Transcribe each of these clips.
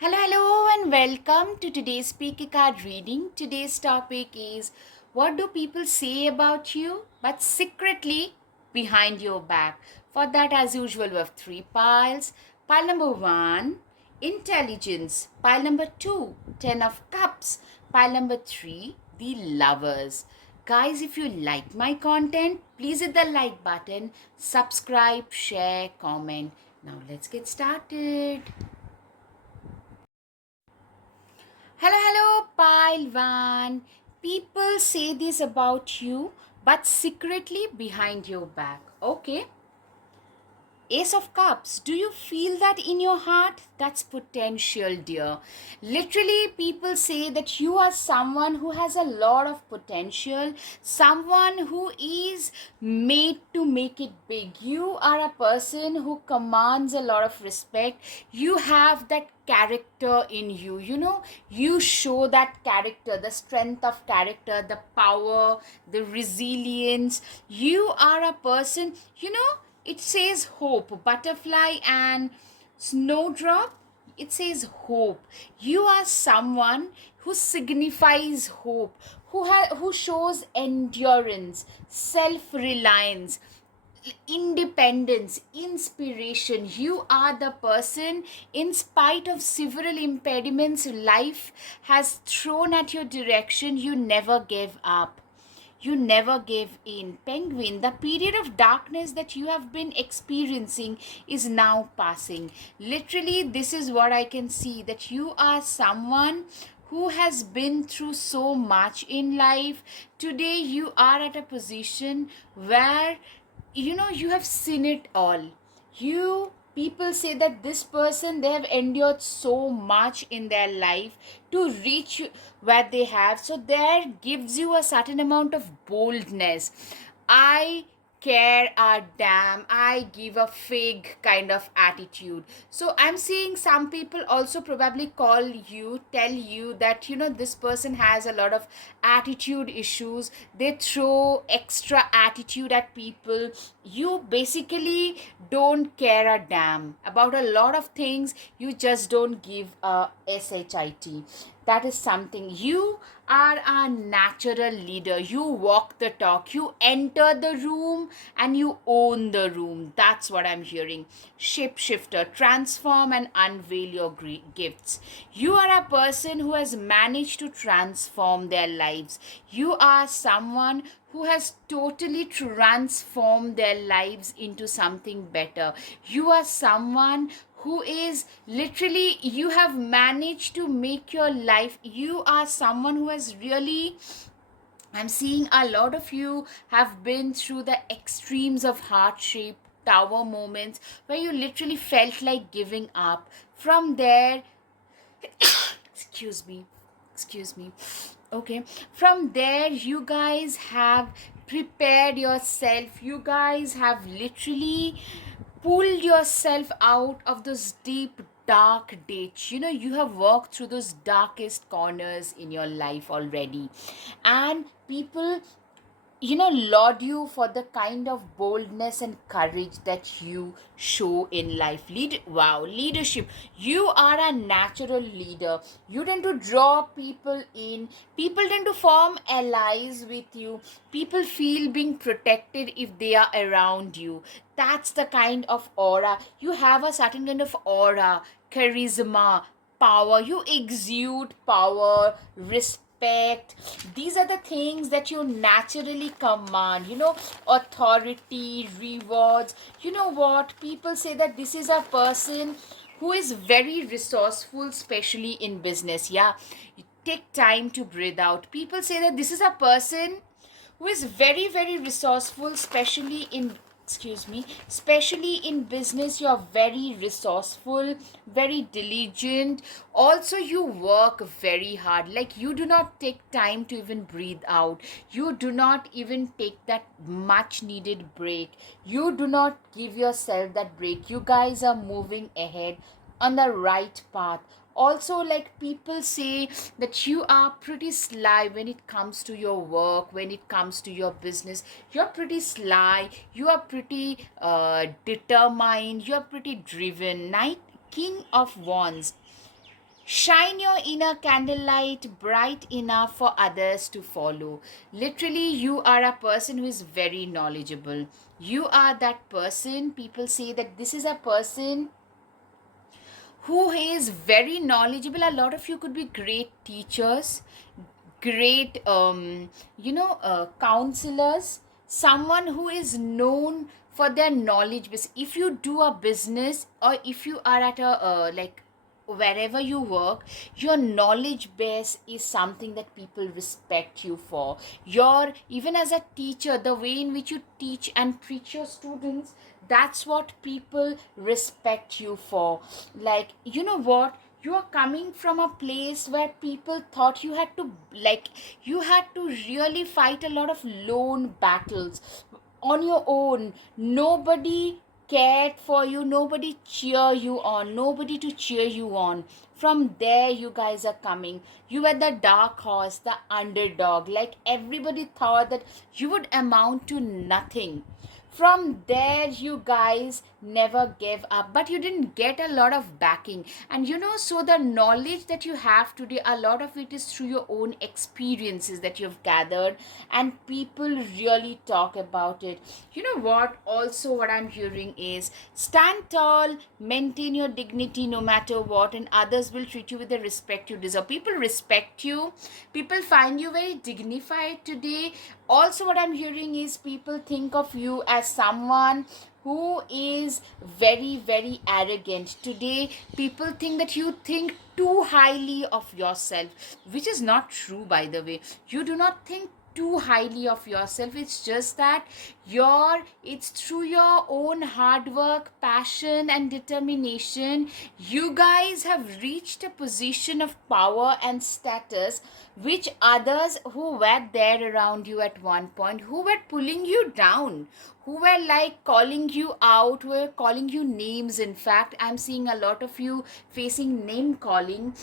Hello, and welcome to today's Speaker Card reading. Today's topic is what do people say about you, but secretly behind your back? For that, as usual, we have three piles. Pile number one, intelligence. Pile number two, 10 of cups. Pile number three, the lovers. Guys, if you like my content, please hit the like button, subscribe, share, comment. Now, let's get started. Hello, Pile 1. People say this about you, but secretly behind your back. Okay. Ace of Cups, do you feel that in your heart? That's potential, dear. Literally, people say that you are someone who has a lot of potential, someone who is made to make it big. You are a person who commands a lot of respect. You have that character in you, you show that character, the strength of character, the power, the resilience. You are a person, it says hope, butterfly and snowdrop. It says hope. You are someone who signifies hope, who shows endurance, self reliance, independence, inspiration. You are the person, in spite of several impediments life has thrown at your direction, you never gave up. You never gave in. Penguin, the period of darkness that you have been experiencing is now passing. Literally, this is what I can see, that you are someone who has been through so much in life. Today, you are at a position where you have seen it all. You people say that this person, they have endured so much in their life to reach where they have, so there gives you a certain amount of boldness. I care a damn, I give a fig kind of attitude. So I'm seeing some people also probably tell you that this person has a lot of attitude issues. They throw extra attitude at people. You basically don't care a damn about a lot of things. You just don't give a shit. That is something. You are a natural leader. You walk the talk. You enter the room and you own the room. That's what I'm hearing. Shapeshifter, transform and unveil your gifts. You are a person who has managed to transform their lives. You are someone who has totally transformed their lives into something better. You are someone who is literally, you have managed to make your life. You are someone who has really, I'm seeing a lot of you have been through the extremes of hardship, tower moments where you literally felt like giving up. From there, excuse me, excuse me. Okay, from there, you guys have prepared yourself. You guys have literally pulled yourself out of those deep dark ditch. You have walked through those darkest corners in your life already, and people laud you for the kind of boldness and courage that you show in life. Wow, leadership. You are a natural leader. You tend to draw people in. People tend to form allies with you. People feel being protected if they are around you. That's the kind of aura. You have a certain kind of aura, charisma, power. You exude power, respect. These are the things that you naturally command. Authority, rewards. You know what? People say that this is a person who is very resourceful, especially in business. Yeah. You take time to breathe out. People say that this is a person who is very, very resourceful, especially in business. You're very resourceful, very diligent. Also, you work very hard. Like, you do not take time to even breathe out. You do not even take that much needed break. You do not give yourself that break. You guys are moving ahead on the right path. Also, like, people say that you are pretty sly when it comes to your work, when it comes to your business. You're pretty sly, you are pretty determined, you're pretty driven. Knight, King of Wands. Shine your inner candlelight bright enough for others to follow. Literally, you are a person who is very knowledgeable. You are that person. People say that this is a person who is very knowledgeable. A lot of you could be great teachers, great counselors, someone who is known for their knowledge base. If you do a business, or if you are at a wherever you work, your knowledge base is something that people respect you for. Your, even as a teacher, the way in which you teach and preach your students, that's what people respect you for. Like, you know what, you are coming from a place where people thought you had to, like, you had to really fight a lot of lone battles on your own. Nobody cared for you, nobody cheer you on, nobody to cheer you on. From there you guys are coming. You were the dark horse, the underdog. Like, everybody thought that you would amount to nothing. From there you guys never gave up, but you didn't get a lot of backing. And so the knowledge that you have today, a lot of it is through your own experiences that you've gathered, and people really talk about it. You know what, also what I'm hearing is, stand tall, maintain your dignity no matter what, and others will treat you with the respect you deserve. People respect you, people find you very dignified today. Also what I'm hearing is, people think of you as someone who is very, very arrogant today. People think that you think too highly of yourself, which is not true, by the way. You do not think too highly of yourself. It's just that it's through your own hard work, passion and determination, you guys have reached a position of power and status, which others who were there around you at one point, who were pulling you down, who were like calling you out, who were calling you names. In fact, I'm seeing a lot of you facing name calling.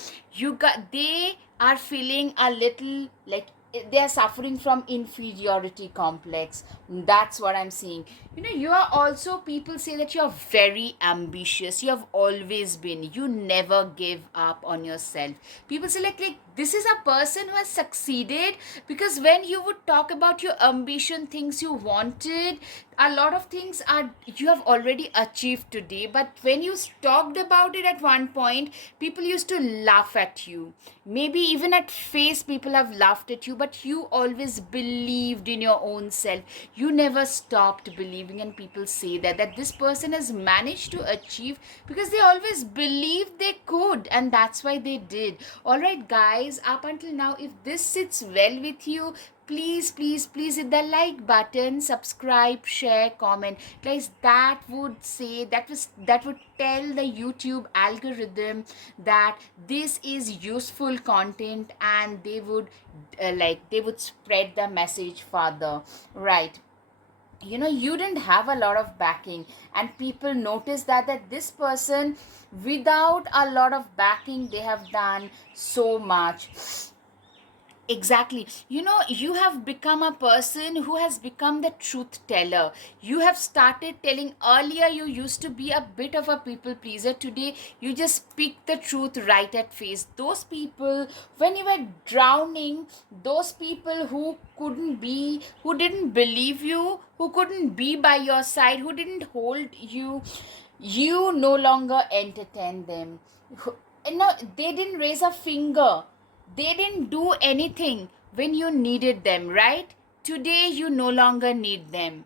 They are feeling a little like they are suffering from inferiority complex. That's what I'm seeing. You are also, people say that you're very ambitious. You have always been. You never give up on yourself. People say like this is a person who has succeeded, because when you would talk about your ambition, things you wanted, a lot of things are you have already achieved today. But when you talked about it at one point, people used to laugh at you. Maybe even at face people have laughed at you, but you always believed in your own self. You never stopped believing, and people say that this person has managed to achieve because they always believed they could, and that's why they did. All right guys, up until now, if this sits well with you, please, please, please hit the like button, subscribe, share, comment. Guys, that would tell the YouTube algorithm that this is useful content, and they would spread the message further. Right. You didn't have a lot of backing, and people notice that this person, without a lot of backing, they have done so much. Exactly. You have become a person who has become the truth teller. You have started telling. Earlier, you used to be a bit of a people pleaser. Today, you just speak the truth right at face. Those people, when you were drowning, those people who didn't believe you, who couldn't be by your side, who didn't hold you, you no longer entertain them. No, they didn't raise a finger, they didn't do anything when you needed them, right? Today you no longer need them.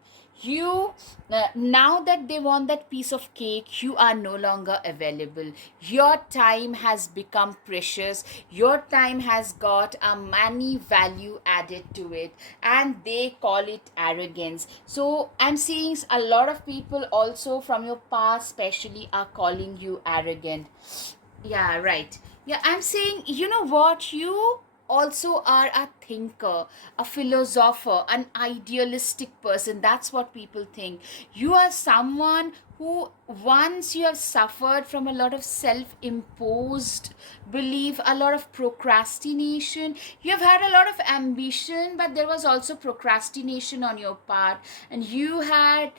Now that they want that piece of cake, you are no longer available. Your time has become precious. Your time has got a money value added to it, and they call it arrogance. So I'm seeing a lot of people also from your past especially are calling you arrogant. Yeah, right. Yeah, I'm saying, you know what? You also are a thinker, a philosopher, an idealistic person. That's what people think. You are someone who once you have suffered from a lot of self-imposed belief, a lot of procrastination. You have had a lot of ambition, but there was also procrastination on your part, and you have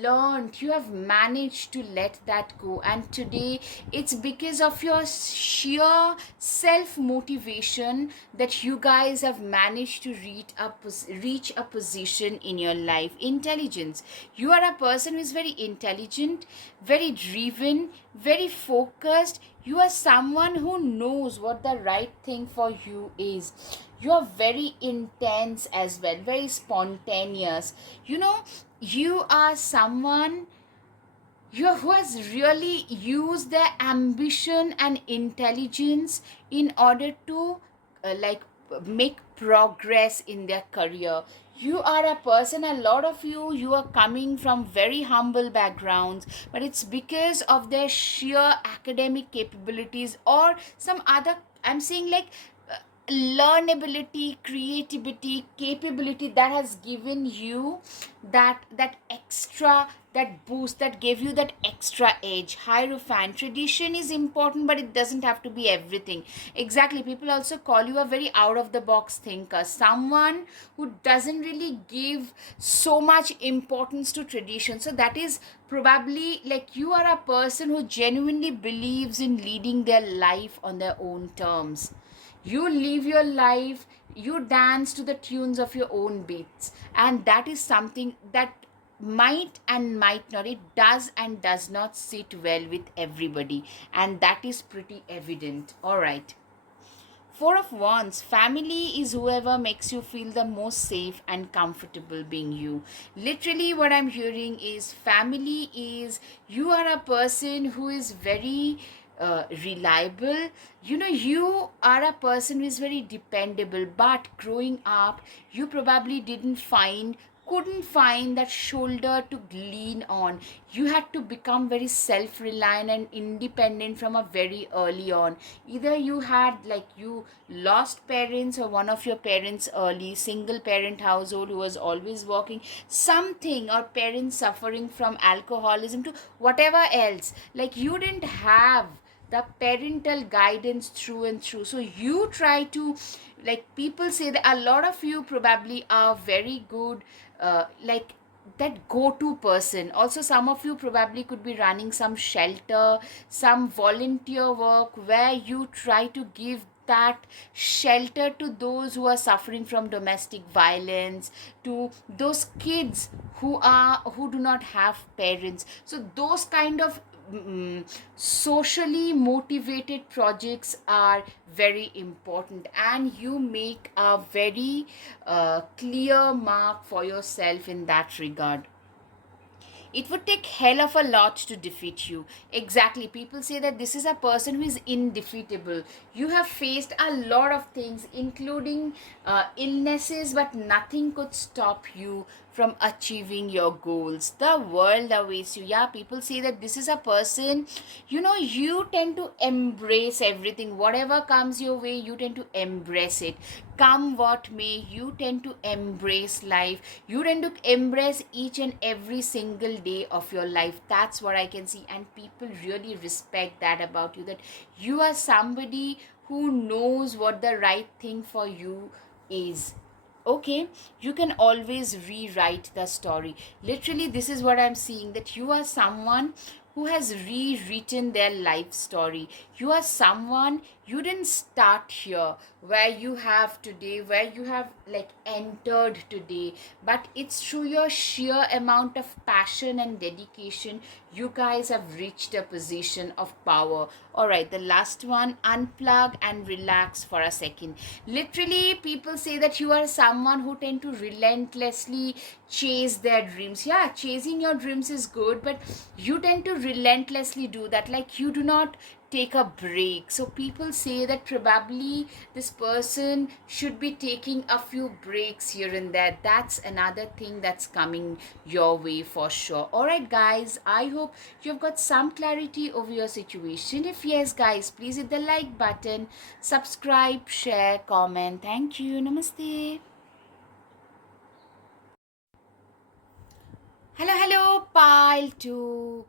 learned, you have managed to let that go. And today it's because of your sheer self motivation that you guys have managed to reach a position in your life. Intelligence. You are a person who is very intelligent, very driven, very focused. You are someone who knows what the right thing for you is. You are very intense as well, very spontaneous. You know, you are someone who has really used their ambition and intelligence in order to like make progress in their career. You are a person, a lot of you are coming from very humble backgrounds, but it's because of their sheer academic capabilities or some other, I'm saying like learnability, creativity, capability that has given you that extra, that boost, that gave you that extra edge. Hierophant. Tradition is important, but it doesn't have to be everything. Exactly. People also call you a very out of the box thinker, someone who doesn't really give so much importance to tradition. So that is probably like you are a person who genuinely believes in leading their life on their own terms. You live your life, you dance to the tunes of your own beats, and that is something that might not, it does and does not sit well with everybody, and that is pretty evident. All right. Four of Wands. Family is whoever makes you feel the most safe and comfortable being you. Literally, what I'm hearing is family is, you are a person who is very reliable. You know, you are a person who is very dependable, but growing up, you probably couldn't find that shoulder to lean on. You had to become very self reliant and independent from a very early on. Either you had, like, you lost parents, or one of your parents early, single parent household who was always working, something, or parents suffering from alcoholism to whatever else. Like, you didn't have the parental guidance through and through, so you try to, like, people say that a lot of you probably are very good, like that go-to person. Also, some of you probably could be running some shelter, some volunteer work where you try to give that shelter to those who are suffering from domestic violence, to those kids who do not have parents. So those kind of socially motivated projects are very important, and you make a very clear mark for yourself in that regard. It would take hell of a lot to defeat you. Exactly. People say that this is a person who is indefeatable. You have faced a lot of things, including illnesses, but nothing could stop you from achieving your goals. The world awaits you. Yeah, people say that this is a person, you know, you tend to embrace everything. Whatever comes your way, you tend to embrace it. Come what may, you tend to embrace life. You tend to embrace each and every single day of your life. That's what I can see, and people really respect that about you, that you are somebody who knows what the right thing for you is. Okay, you can always rewrite the story. Literally, this is what I'm seeing, that you are someone who has rewritten their life story. You are someone, you didn't start here where you have today, where you have like entered today, but it's through your sheer amount of passion and dedication you guys have reached a position of power. All right, the last one, unplug and relax for a second. Literally, people say that you are someone who tend to relentlessly chase their dreams. Yeah, chasing your dreams is good, but you tend to relentlessly do that. Like, you do not take a break. So people say that probably this person should be taking a few breaks here and there. That's another thing that's coming your way for sure. All right, guys, I hope you've got some clarity over your situation. If yes, guys, please hit the like button, subscribe, share, comment. Thank you. Namaste. Hello, hello, pile two.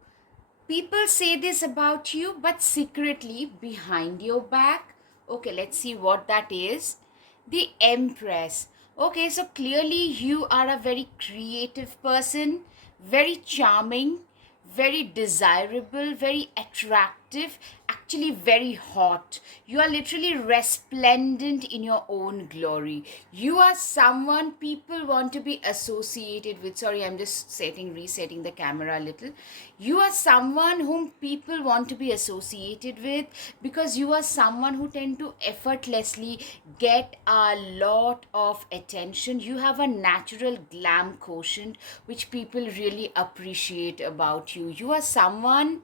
People say this about you, but secretly behind your back. Okay, let's see what that is. The Empress. Okay, so clearly you are a very creative person, very charming, very desirable, very attractive, actually very hot. You are literally resplendent in your own glory. You are someone people want to be associated with. Sorry, I'm just resetting the camera a little. You are someone whom people want to be associated with because you are someone who tend to effortlessly get a lot of attention. You have a natural glam quotient which people really appreciate about you. You are someone,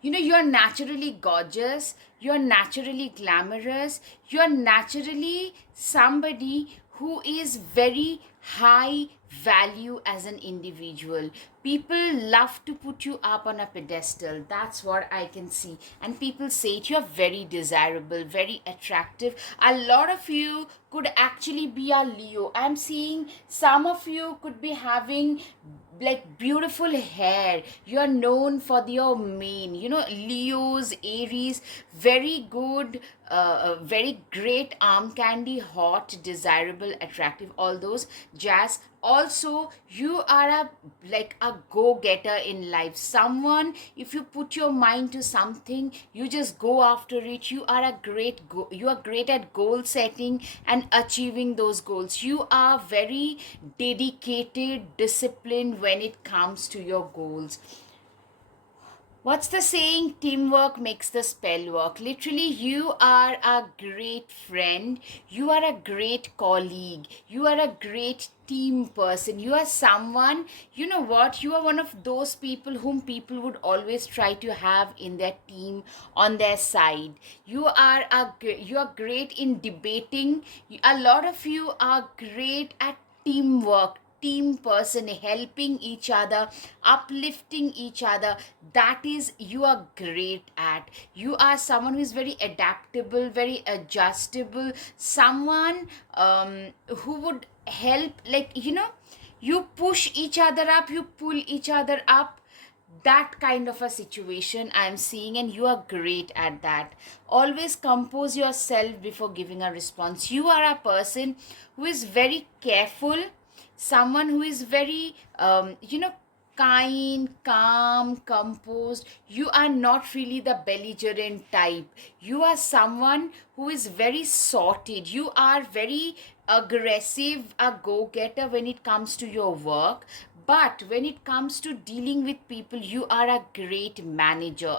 you are naturally gorgeous, you're naturally glamorous, you're naturally somebody who is very high value as an individual. People love to put you up on a pedestal. That's what I can see. And people say it, you're very desirable, very attractive. A lot of you could actually be a Leo. I'm seeing some of you could be having like beautiful hair. You're known for your mane, Leos, Aries, very good, very great arm candy, hot, desirable, attractive, all those jazz. Also, you are a go-getter in life, someone, if you put your mind to something, you just go after it. You are great at goal setting and achieving those goals. You are very dedicated, disciplined when it comes to your goals. What's the saying? Teamwork makes the spell work. Literally, you are a great friend. You are a great colleague. You are a great team person. You are someone, you know what? You are one of those people whom people would always try to have in their team on their side. You are great in debating. A lot of you are great at teamwork, team person, helping each other, uplifting each other. That is, you are great at. You are someone who is very adaptable, very adjustable, someone who would help, you push each other up, you pull each other up. That kind of a situation I'm seeing, and you are great at that. Always compose yourself before giving a response. You are a person who is very careful, someone who is very kind, calm, composed. You are not really the belligerent type. You are someone who is very sorted. You are very aggressive, a go-getter when it comes to your work. But when it comes to dealing with people, you are a great manager.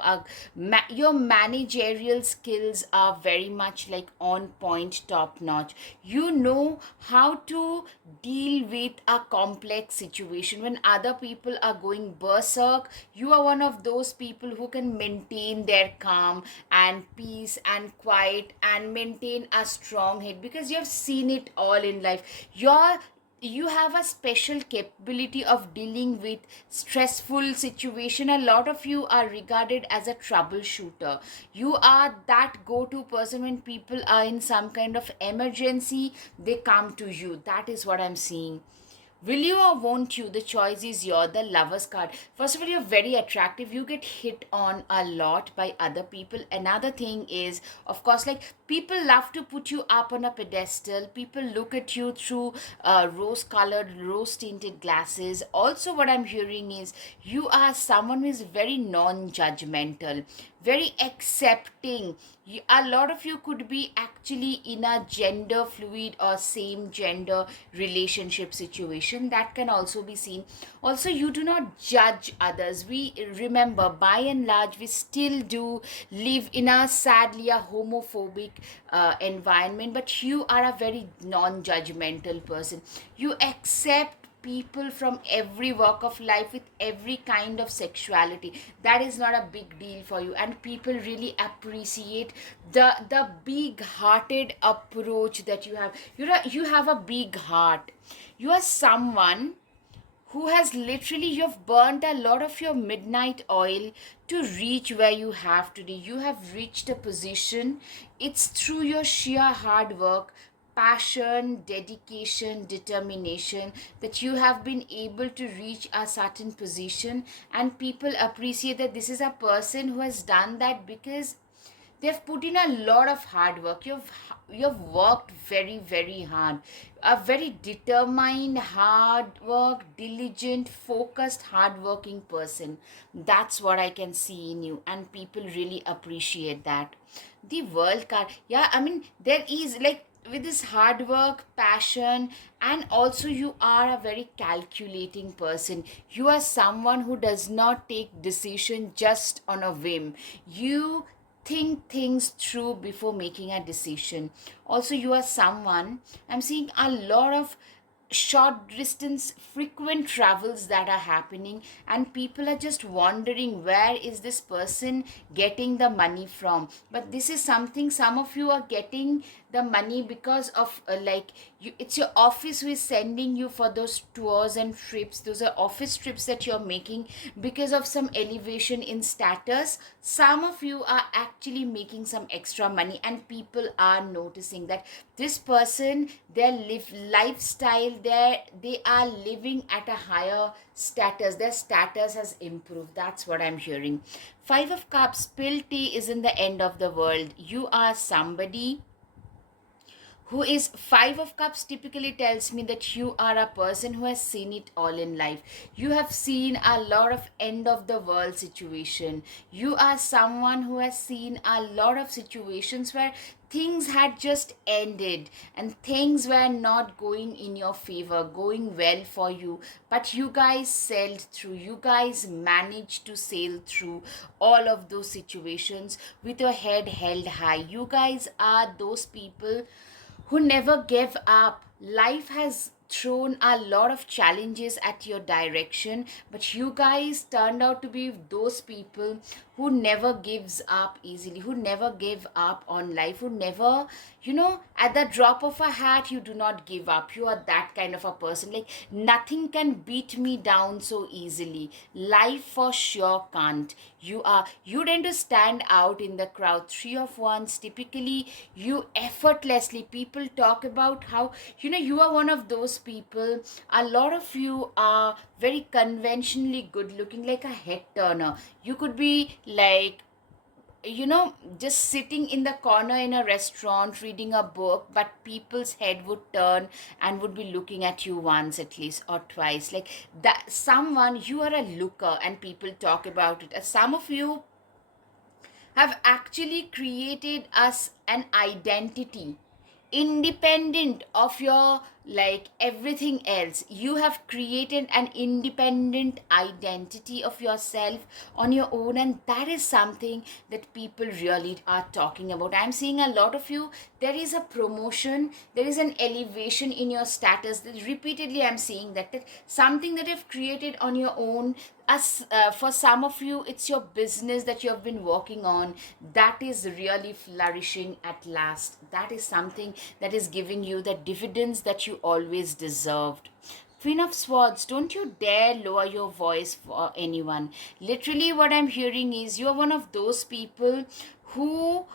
Your managerial skills are very much like on point, top notch. You know how to deal with a complex situation. When other people are going berserk, you are one of those people who can maintain their calm and peace and quiet and maintain a strong head, because you have seen it all in life. You have a special capability of dealing with stressful situation. A lot of you are regarded as a troubleshooter. You are that go-to person. When people are in some kind of emergency, they come to you. That is what I'm seeing. Will you or won't you? The choice is yours. The Lovers card. First of all, you're very attractive. You get hit on a lot by other people. Another thing is, of course, like people love to put you up on a pedestal. People look at you through rose colored, rose tinted glasses. Also, what I'm hearing is you are someone who is very non judgmental, very accepting. A lot of you could be actually in a gender fluid or same gender relationship situation. That can also be seen. Also, you do not judge others. We remember, by and large, we still do live in a sadly a homophobic environment, but you are a very non-judgmental person. You accept people from every walk of life with every kind of sexuality. That is not a big deal for you, and people really appreciate the big hearted approach that you have. You have a big heart. You are someone who has literally, you've burnt a lot of your midnight oil to reach where you have today. You have reached a position. It's through your sheer hard work. passion, dedication, determination, that you have been able to reach a certain position, and people appreciate that this is a person who has done that because they've put in a lot of hard work. You've worked very, very hard. A very determined, hard work, diligent, focused, hard working person. That's what I can see in you, and people really appreciate that. The world card, yeah, I mean, there is like, with this hard work, passion, and also you are a very calculating person. You are someone who does not take decision just on a whim. You think things through before making a decision. Also, you are someone, I'm seeing a lot of short distance frequent travels that are happening, and people are just wondering where is this person getting the money from. But this is something, some of you are getting the money because of like you, it's your office who is sending you for those tours and trips. Those are office trips that you're making because of some elevation in status. Some of you are actually making some extra money, and people are noticing that this person, their lifestyle, they are living at a higher status. Their status has improved. That's what I'm hearing. Five of Cups, spill tea isn't the end of the world. You are somebody who is, Five of Cups typically tells me that you are a person who has seen it all in life. You have seen a lot of end of the world situation. You are someone who has seen a lot of situations where things had just ended and things were not going in your favor, going well for you, but you guys sailed through. You guys managed to sail through all of those situations with your head held high. You guys are those people who never gave up. Life has thrown a lot of challenges at your direction, but you guys turned out to be those people who never gives up easily, who never gave up on life, who never, at the drop of a hat, you do not give up. You are that kind of a person. Like, nothing can beat me down so easily. Life for sure can't. You tend to stand out in the crowd. Three of Wands, typically you effortlessly, people talk about how, you are one of those people. A lot of you are very conventionally good looking, like a head turner. You could be like, just sitting in the corner in a restaurant reading a book, but people's head would turn and would be looking at you once at least or twice. Like that, someone, you are a looker and people talk about it. Some of you have actually created us an identity independent of your, like, everything else. You have created an independent identity of yourself on your own, and that is something that people really are talking about. I'm seeing a lot of you, there is a promotion, there is an elevation in your status. That repeatedly I'm seeing that something that you've created on your own. As for some of you, it's your business that you have been working on that is really flourishing at last. That is something that is giving you the dividends that you always deserved. Queen of Swords, don't you dare lower your voice for anyone. Literally, what I'm hearing is you're one of those people who,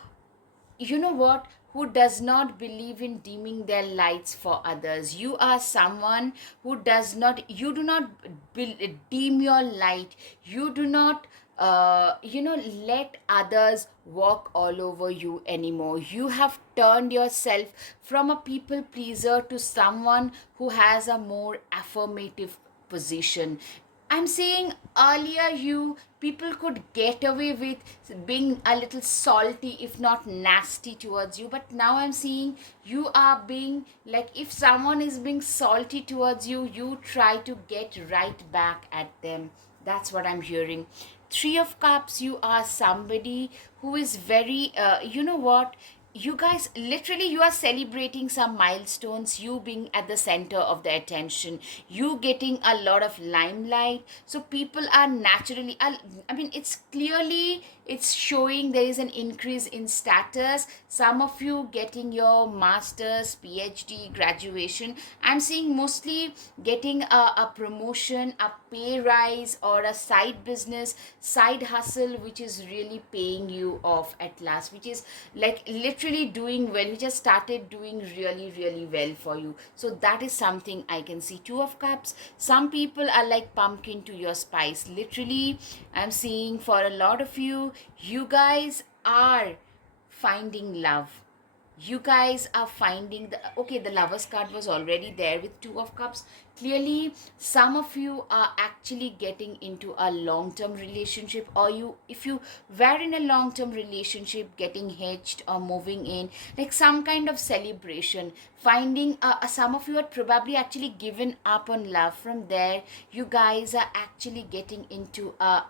you know what, who does not believe in dimming their lights for others. You are someone who does not, you do not dim your light. You do not let others walk all over you anymore. You have turned yourself from a people pleaser to someone who has a more affirmative position. I'm saying earlier, people could get away with being a little salty, if not nasty towards you. But now I'm seeing you are being like, if someone is being salty towards you, you try to get right back at them. That's what I'm hearing. Three of Cups, you are somebody who is very, you know what, you guys, literally, you are celebrating some milestones, you being at the center of the attention, you getting a lot of limelight. So people are naturally, I mean, it's clearly it's showing there is an increase in status. Some of you getting your masters, PhD, graduation. I'm seeing mostly getting a promotion, a pay rise, or a side business, side hustle, which is really paying you off at last, which is like literally doing well, which has started doing really, really well for you. So that is something I can see. Two of Cups. Some people are like pumpkin to your spice. Literally, I'm seeing for a lot of you, you guys are finding love. You guys are finding the okay, the Lovers card was already there with Two of Cups. Clearly, some of you are actually getting into a long-term relationship, or you, if you were in a long-term relationship, getting hitched or moving in, like some kind of celebration, finding some of you are probably actually given up on love. From there, you guys are actually getting into a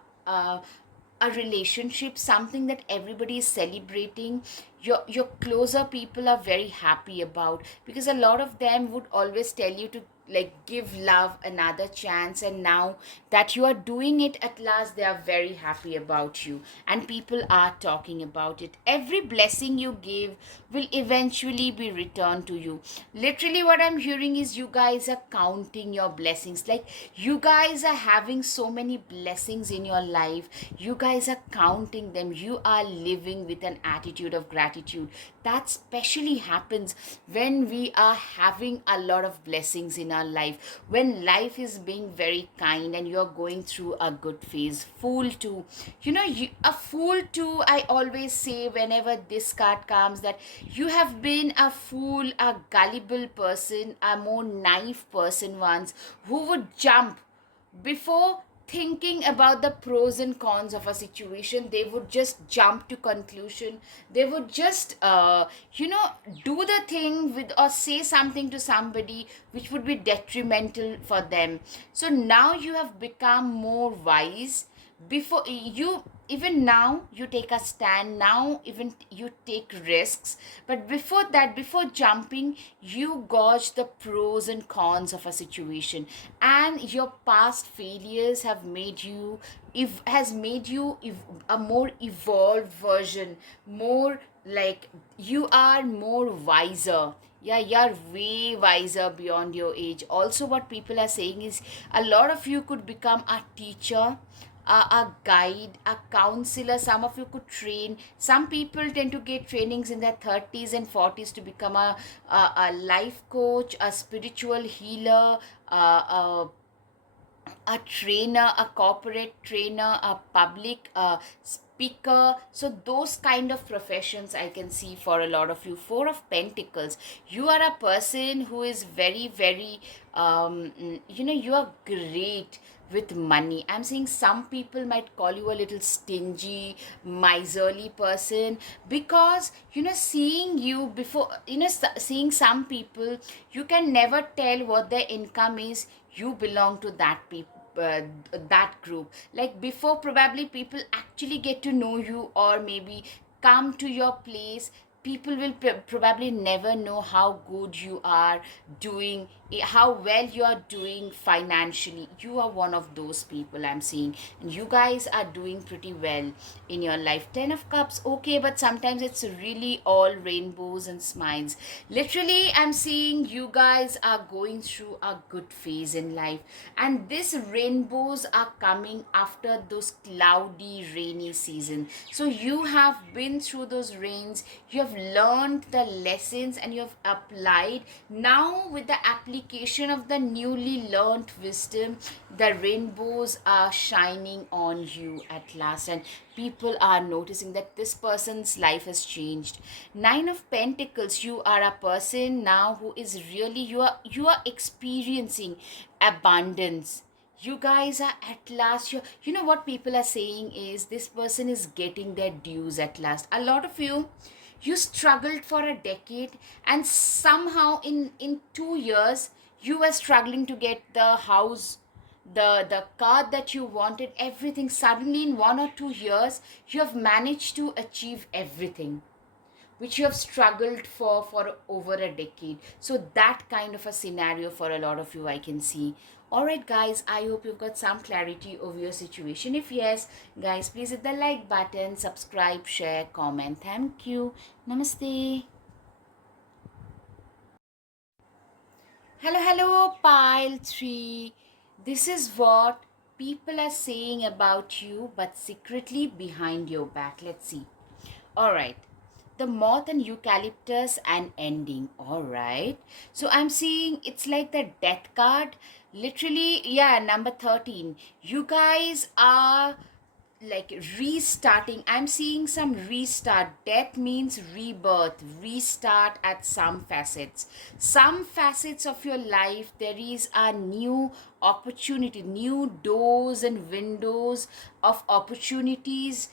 a relationship, something that everybody is celebrating. Your closer people are very happy about, because a lot of them would always tell you to like give love another chance, and now that you are doing it at last, they are very happy about you, and people are talking about it. Every blessing you give will eventually be returned to you. Literally what I'm hearing is you guys are counting your blessings, like you guys are having so many blessings in your life. You guys are counting them. You are living with an attitude of gratitude. That especially happens when we are having a lot of blessings in our life, when life is being very kind and you're going through a good phase. Fool too, a fool too, I always say whenever this card comes, that you have been a fool, a gullible person, a more naive person once, who would jump before thinking about the pros and cons of a situation. They would just jump to conclusion. They would just do the thing with, or say something to somebody which would be detrimental for them. So now you have become more wise. Before you, even now you take a stand, now even you take risks, but before that, before jumping, you gauge the pros and cons of a situation. And your past failures have made you, if has made you a more evolved version, more like you are more wiser. Yeah, you're way wiser beyond your age. Also, what people are saying is a lot of you could become a teacher, a guide, a counselor. Some of you could train. Some people tend to get trainings in their 30s and 40s to become a life coach, a spiritual healer, a trainer, a corporate trainer, a public speaker. So those kind of professions I can see for a lot of you. Four of Pentacles. You are a person who is very, very, you are great with money. I'm seeing some people might call you a little stingy, miserly person, because seeing you before, seeing some people, you can never tell what their income is. You belong to that people, that group. Like before probably people actually get to know you, or maybe come to your place, people will probably never know how good you are doing, how well you are doing financially. You are one of those people I'm seeing, and you guys are doing pretty well in your life. 10 of Cups, okay, but sometimes it's really all rainbows and smiles. Literally I'm seeing you guys are going through a good phase in life, and these rainbows are coming after those cloudy rainy season. So you have been through those rains, you have learned the lessons, and you have applied. Now with the application of the newly learned wisdom, the rainbows are shining on you at last, and people are noticing that this person's life has changed. 9 of Pentacles. You are a person now who is really, you are experiencing abundance. You guys are at last, you know what people are saying is this person is getting their dues at last. A lot of you struggled for a decade, and somehow in 2 years you were struggling to get the house, the car that you wanted, everything. Suddenly in 1 or 2 years you have managed to achieve everything which you have struggled for over a decade. So that kind of a scenario for a lot of you I can see. Alright, guys, I hope you've got some clarity over your situation. If yes, guys, please hit the like button, subscribe, share, comment. Thank you. Namaste. Hello, pile 3. This is what people are saying about you, but secretly behind your back. Let's see. Alright. The moth and eucalyptus and ending. Alright. So I'm seeing it's like the death card. Literally, yeah, number 13. You guys are like restarting. I'm seeing some restart. Death means rebirth, restart at some facets of your life. There is a new opportunity, new doors and windows of opportunities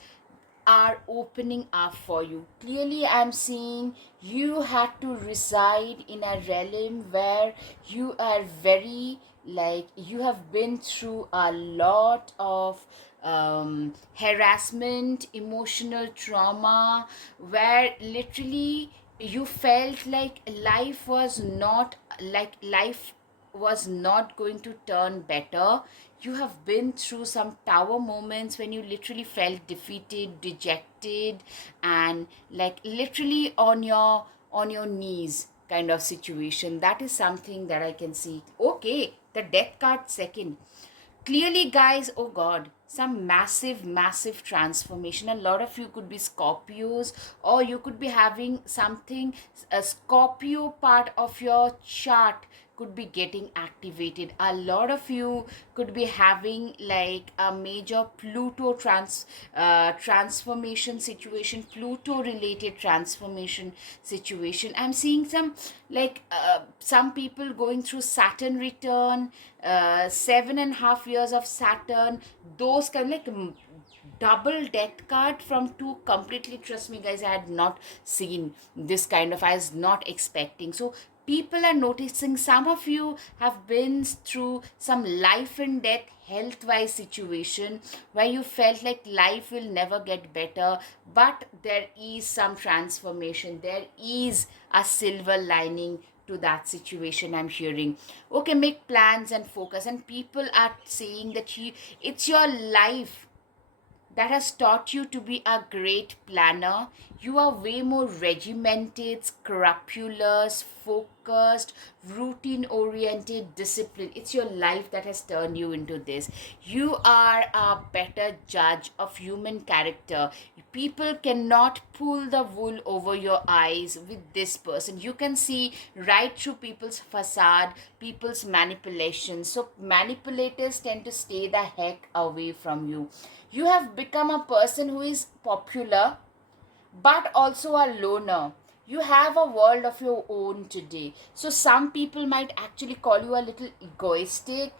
are opening up for you. Clearly, I'm seeing you had to reside in a realm where you are very, like, you have been through a lot of harassment, emotional trauma, where literally you felt like life was not going to turn better. You have been through some tower moments when you literally felt defeated, dejected, and like literally on your knees kind of situation. That is something that I can see. Okay, the death card second. Clearly, guys, oh god, some massive transformation. A lot of you could be Scorpios, or you could be having something, a Scorpio part of your chart could be getting activated. A lot of you could be having like a major Pluto transformation situation, Pluto related transformation situation. I'm seeing some like some people going through Saturn return, 7.5 years of Saturn, those kind of like double death card from two completely, trust me guys, I had not seen this kind of, I was not expecting. So people are noticing some of you have been through some life and death health wise situation where you felt like life will never get better, but there is some transformation, there is a silver lining to that situation. I'm hearing, okay, make plans and focus, and people are saying that it's your life that has taught you to be a great planner. You are way more regimented, scrupulous, focused, routine oriented, disciplined. It's your life that has turned you into this. You are a better judge of human character. People cannot pull the wool over your eyes with this person. You can see right through people's facade, people's manipulations. So manipulators tend to stay the heck away from you. You have become a person who is popular but also a loner. You have a world of your own today. So some people might actually call you a little egoistic,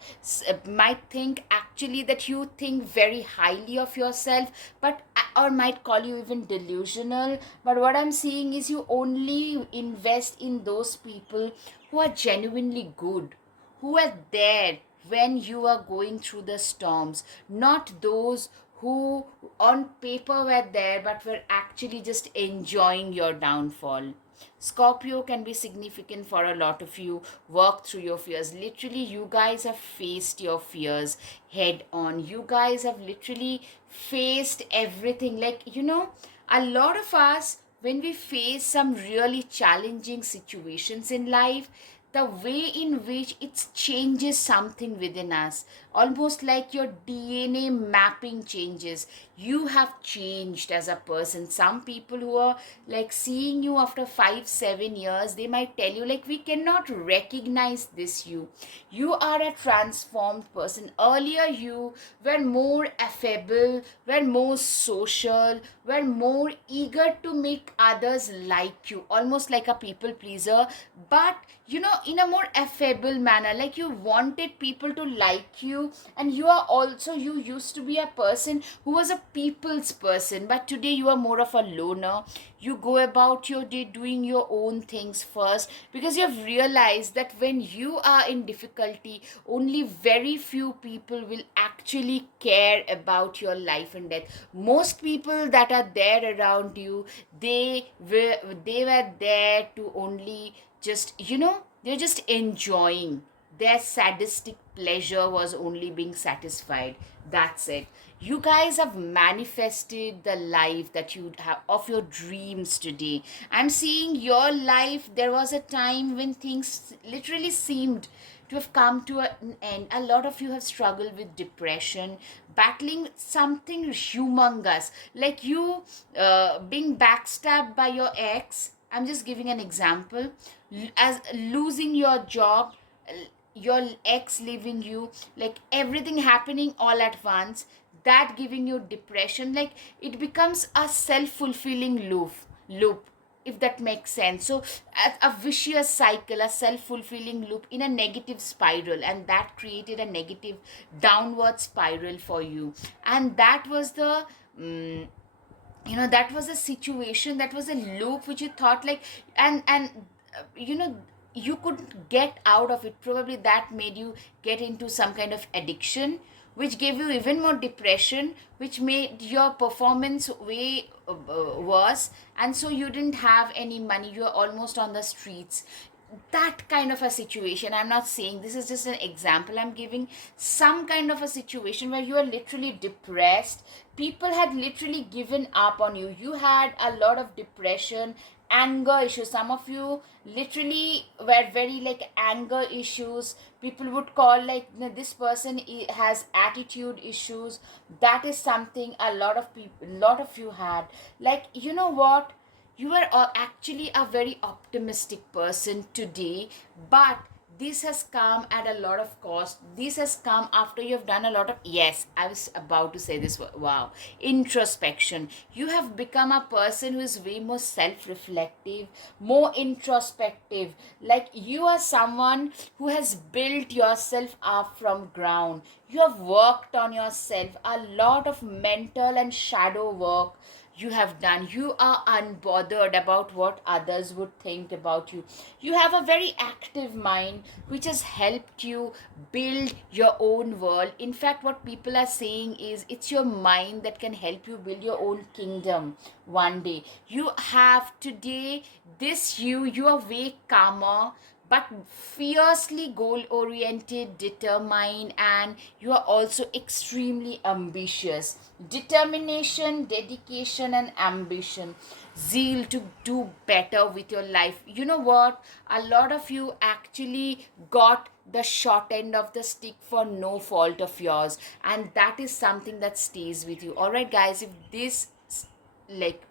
might think actually that you think very highly of yourself, but or might call you even delusional. But what I'm seeing is you only invest in those people who are genuinely good, who are there when you are going through the storms, not those who on paper were there but were actually just enjoying your downfall. Scorpio can be significant for a lot of you. Work through your fears. Literally, you guys have faced your fears head on. You guys have literally faced everything. Like, a lot of us, when we face some really challenging situations in life, the way in which it changes something within us, almost like your DNA mapping changes. You have changed as a person. Some people who are like seeing you after 5 7 years, they might tell you like, we cannot recognize this you are a transformed person. Earlier you were more affable, were more social, were more eager to make others like you, almost like a people pleaser, but in a more affable manner, like you wanted people to like you. And you used to be a person who was a people's person, but today you are more of a loner. You go about your day doing your own things first, because you have realized that when you are in difficulty, only very few people will actually care about your life and death. Most people that are there around you, they were there to only just they're just enjoying. their sadistic pleasure was only being satisfied. That's it. You guys have manifested the life that you have of your dreams today. I'm seeing your life. There was a time when things literally seemed to have come to an end. A lot of you have struggled with depression, battling something humongous, like you being backstabbed by your ex. I'm just giving an example. As losing your job, your ex leaving you, like everything happening all at once, that giving you depression. Like it becomes a self-fulfilling loop, if that makes sense. So a vicious cycle, a self-fulfilling loop in a negative spiral, and that created a negative downward spiral for you. And that was the that was a situation, that was a loop which you thought like, and you couldn't get out of it. Probably that made you get into some kind of addiction, which gave you even more depression, which made your performance way worse, and so you didn't have any money, you are almost on the streets. That kind of a situation, I'm not saying, this is just an example I'm giving. Some kind of a situation where you are literally depressed, people had literally given up on you, you had a lot of depression, anger issues. Some of you literally were very like anger issues. People would call like, this person has attitude issues. That is something a lot of you had. Like, you know what, you are actually a very optimistic person today, but this has come at a lot of cost. This has come after you've done a lot of, yes, I was about to say this, wow, introspection. You have become a person who is way more self-reflective, more introspective. Like you are someone who has built yourself up from ground. You have worked on yourself, a lot of mental and shadow work you have done. You are unbothered about what others would think about you. You have a very active mind which has helped you build your own world. In fact, what people are saying is it's your mind that can help you build your own kingdom one day. You have today this, you are way calmer, but fiercely goal oriented, determined, and you are also extremely ambitious. Determination, dedication, and ambition, zeal to do better with your life. You know what? A lot of you actually got the short end of the stick for no fault of yours, and that is something that stays with you. All right, guys, if this like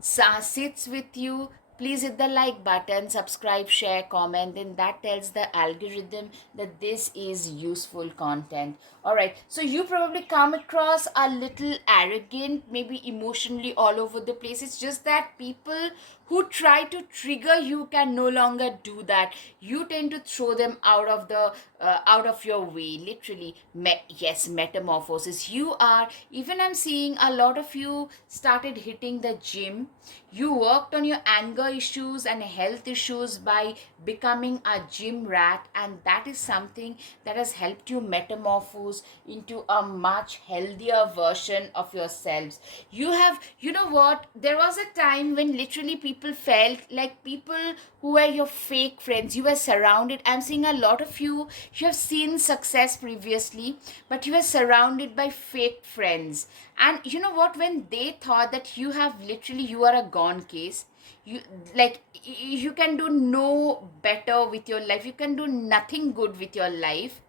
sits with you, please hit the like button, subscribe, share, comment. Then that tells the algorithm that this is useful content. All right, so you probably come across a little arrogant, maybe emotionally all over the place. It's just that people who try to trigger you can no longer do that. You tend to throw them out of your way, literally. Yes, metamorphosis. You are, even I'm seeing a lot of you started hitting the gym. You worked on your anger issues and health issues by becoming a gym rat, and that is something that has helped you metamorphose into a much healthier version of yourselves. You have, you know what, there was a time when literally people felt like people who were your fake friends. You were surrounded, I'm seeing a lot of you, you have seen success previously, but you were surrounded by fake friends. And you know what, when they thought that you have literally, you are a gone case, you like you can do no better with your life, you can do nothing good with your life,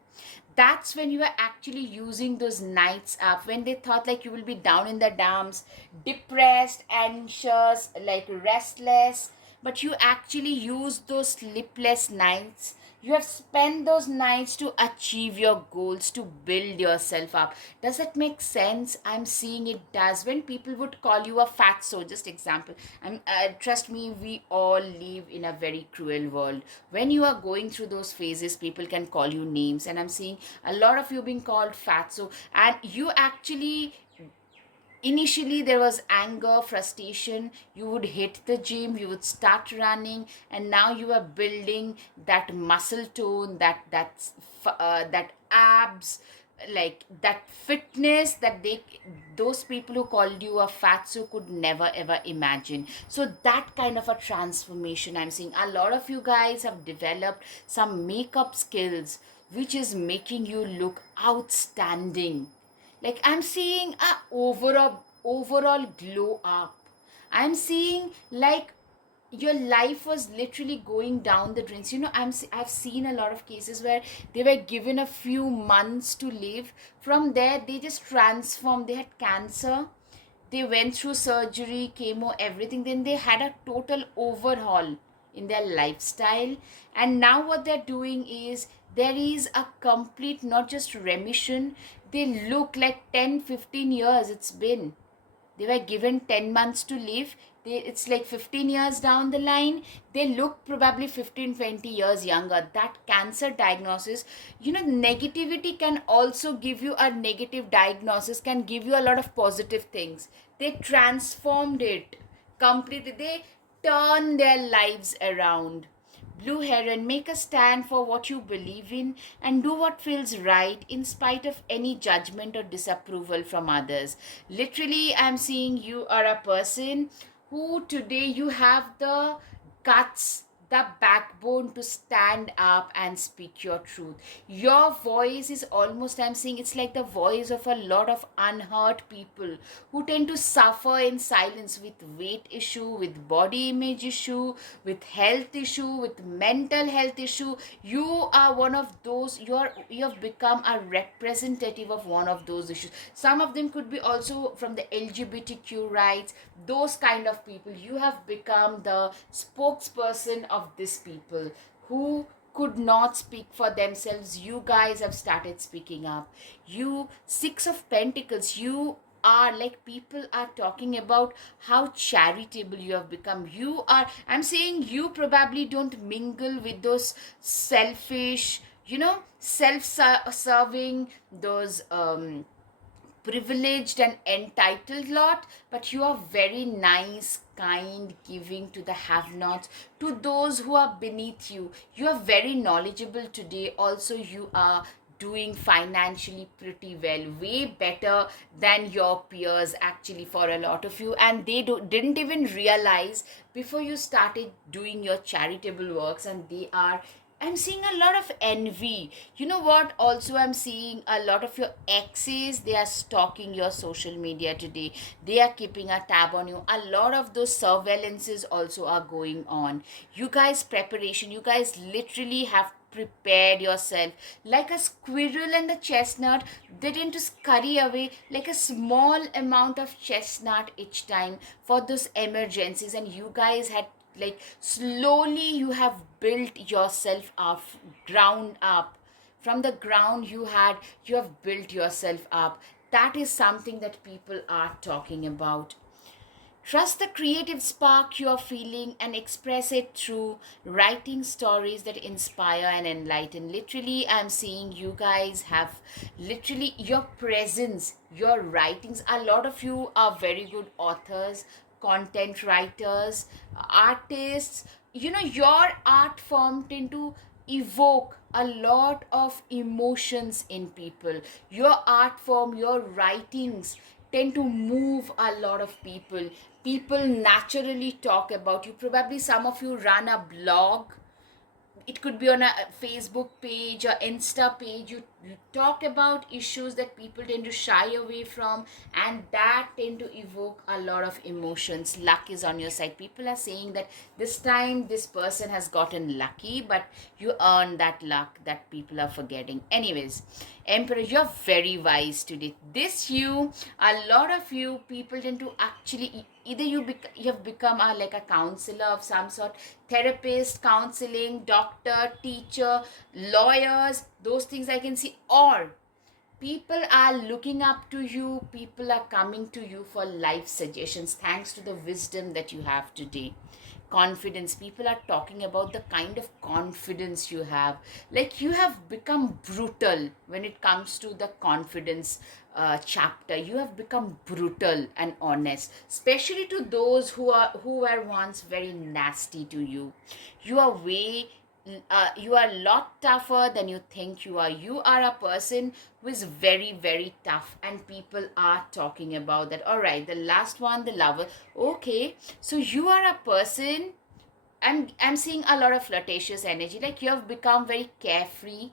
that's when you are actually using those nights up, when they thought like you will be down in the dumps, depressed, anxious, like restless, but you actually use those sleepless nights, you have spent those nights to achieve your goals, to build yourself up. Does that make sense? I'm seeing it does. When people would call you a fatso, just example, trust me, we all live in a very cruel world. When you are going through those phases, people can call you names, and I'm seeing a lot of you being called fatso, and you actually, initially there was anger, frustration, you would hit the gym, you would start running, and now you are building that muscle tone, that abs, like that fitness that those people who called you a fatso could never ever imagine. So that kind of a transformation I'm seeing. A lot of you guys have developed some makeup skills which is making you look outstanding. Like I'm seeing a overall glow up. I'm seeing like your life was literally going down the drains. I've seen a lot of cases where they were given a few months to live. From there they just transformed. They had cancer, they went through surgery, chemo, everything, then they had a total overhaul in their lifestyle. And now what they're doing is there is a complete, not just remission, they look like 10-15 years it's been. They were given 10 months to live. It's like 15 years down the line. They look probably 15-20 years younger. That cancer diagnosis, negativity can also give you a negative diagnosis, can give you a lot of positive things. They transformed it completely. They turn their lives around. Blue Heron, make a stand for what you believe in and do what feels right in spite of any judgment or disapproval from others. Literally, I'm seeing you are a person who today you have the guts, the backbone to stand up and speak your truth. Your voice is almost, I'm seeing it's like the voice of a lot of unheard people who tend to suffer in silence with weight issue, with body image issue, with health issue, with mental health issue. You are one of those. You have become a representative of one of those issues. Some of them could be also from the LGBTQ rights, those kind of people. You have become the spokesperson of these people who could not speak for themselves. You guys have started speaking up. You, Six of Pentacles, you are like, people are talking about how charitable you have become. You are, I'm saying, you probably don't mingle with those selfish, self-serving, those privileged and entitled lot, but you are very nice, kind, giving to the have nots, to those who are beneath you. You are very knowledgeable today. Also, you are doing financially pretty well, way better than your peers actually, for a lot of you, and they didn't even realize before you started doing your charitable works, and they are, I'm seeing a lot of envy. You know what? Also, I'm seeing a lot of your exes, they are stalking your social media today. They are keeping a tab on you. A lot of those surveillances also are going on. You guys, preparation, you guys literally have prepared yourself like a squirrel and a chestnut. They tend to scurry away like a small amount of chestnut each time for those emergencies, and you guys had, like, slowly you have built yourself up, ground up. From the ground you have built yourself up. That is something that people are talking about. Trust the creative spark you are feeling and express it through writing stories that inspire and enlighten. Literally, I'm seeing you guys have literally your presence, your writings. A lot of you are very good authors, content writers, artists. Your art form tend to evoke a lot of emotions in people. Your art form, your writings tend to move a lot of people. People naturally talk about you. Probably some of you run a blog, it could be on a Facebook page or Insta page. You talk about issues that people tend to shy away from, and that tend to evoke a lot of emotions. Luck is on your side. People are saying that this time this person has gotten lucky, but you earn that luck that people are forgetting. Anyways, Emperor, you're very wise today. This you, a lot of you people tend to actually, either you have become like a counselor of some sort, therapist, counseling, doctor, teacher, lawyers, those things I can see. Or people are looking up to you, people are coming to you for life suggestions thanks to the wisdom that you have today. Confidence, people are talking about the kind of confidence you have. Like, you have become brutal when it comes to the confidence chapter. You have become brutal and honest, especially to those who were once very nasty to you. You are way you are a lot tougher than you think you are. You are a person who is very, very tough, and people are talking about that. All right, the last one, the lover. Okay, so you are a person. I'm seeing a lot of flirtatious energy. Like you have become very carefree.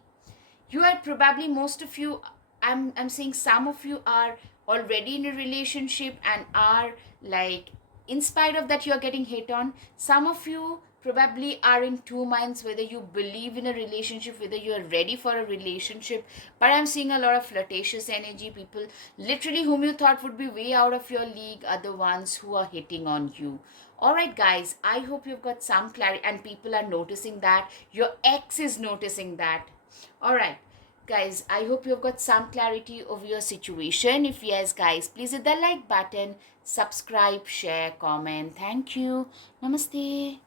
You are probably, most of you, I'm seeing some of you are already in a relationship and are like, in spite of that, you're getting hit on. Some of you probably are in two minds whether you believe in a relationship, whether you're ready for a relationship. But I'm seeing a lot of flirtatious energy. People literally whom you thought would be way out of your league are the ones who are hitting on you. All right, guys, I hope you've got some clarity, and people are noticing that. Your ex is noticing that. All right, guys, I hope you've got some clarity over your situation. If yes, guys, please hit the like button, subscribe, share, comment. Thank you. Namaste.